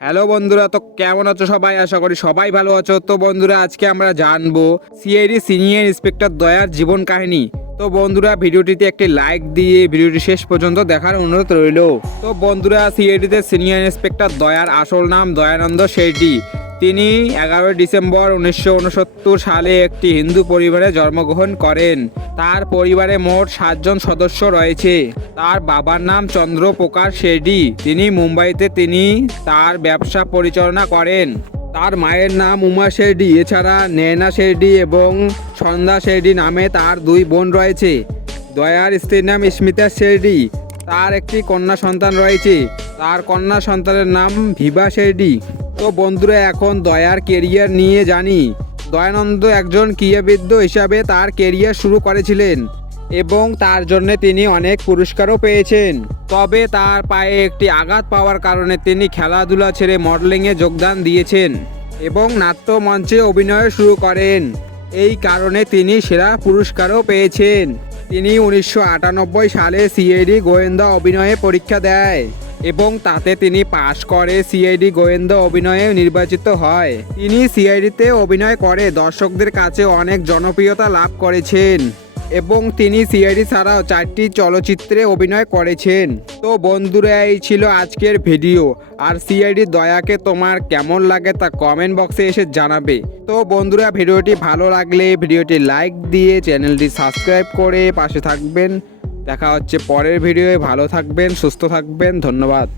Hello বন্ধুরা, তো কেমন আছো সবাই? আশা করি সবাই ভালো আছো। তো বন্ধুরা, আজকে আমরা জানব সিআইডি সিনিয়র ইন্সপেক্টর দয়ার জীবন কাহিনী। তো বন্ধুরা, ভিডিওটিতে একটি লাইক দিয়ে ভিডিওটি শেষ পর্যন্ত দেখার অনুরোধ রইল। তো বন্ধুরা, সিআইডিতে সিনিয়র ইন্সপেক্টর দয়ার আসল নাম দয়ানন্দ শেট্টি তিনি এগারোই ডিসেম্বর উনিশশো উনসত্তর সালে একটি হিন্দু পরিবারে জন্মগ্রহণ করেন। তার পরিবারে মোট সাতজন সদস্য রয়েছে। তার বাবার নাম চন্দ্রপ্রকাশ শেডি তিনি মুম্বাইতে তিনি তার ব্যবসা পরিচালনা করেন। তার মায়ের নাম উমা শেডি এছাড়া নেনা শেডি এবং সন্ধ্যা শেডি নামে তার দুই বোন রয়েছে। দয়ার স্ত্রীর নাম স্মিতা শেডি তার একটি কন্যা সন্তান রয়েছে। তার কন্যা সন্তানের নাম ভিভা শেডি তো বন্ধুরা, এখন দয়ার কেরিয়ার নিয়ে জানি। দয়ানন্দ একজন ক্রীড়াবিদ হিসাবে তার কেরিয়ার শুরু করেছিলেন এবং তার জন্য তিনি অনেক পুরস্কারও পেয়েছেন। তবে তার পায়ে একটি আঘাত পাওয়ার কারণে তিনি খেলাধুলা ছেড়ে মডেলিংয়ে যোগদান দিয়েছেন এবং নাট্যমঞ্চে অভিনয় শুরু করেন। এই কারণে তিনি সেরা পুরস্কারও পেয়েছেন। তিনি উনিশশো আটানব্বই সালে সিআইডি গোয়েন্দা অভিনয়ে পরীক্ষা দেয়। এবং তাতে তিনি পাশ করে সিআইডি গোয়েন্দা অভিনয়ে নির্বাচিত হয়। তিনি সিআইডিতে অভিনয় করে, দর্শকদের কাছে অনেক জনপ্রিয়তা লাভ করেছেন এবং তিনি সিআইডি ছাড়াও চারটি চলচ্চিত্রে অভিনয় করেছেন। তো বন্ধুরা, এই ছিল আজকের ভিডিও। আর সিআইডি দয়াকে তোমার কেমন লাগে তা কমেন্ট বক্সে এসে জানাবে। তো বন্ধুরা, ভিডিওটি ভালো লাগলে ভিডিওটি লাইক দিয়ে চ্যানেলটি সাবস্ক্রাইব করে পাশে থাকবেন। দেখা হচ্ছে পরের ভিডিওয়ে ভালো থাকবেন সুস্থ থাকবেন ধন্যবাদ।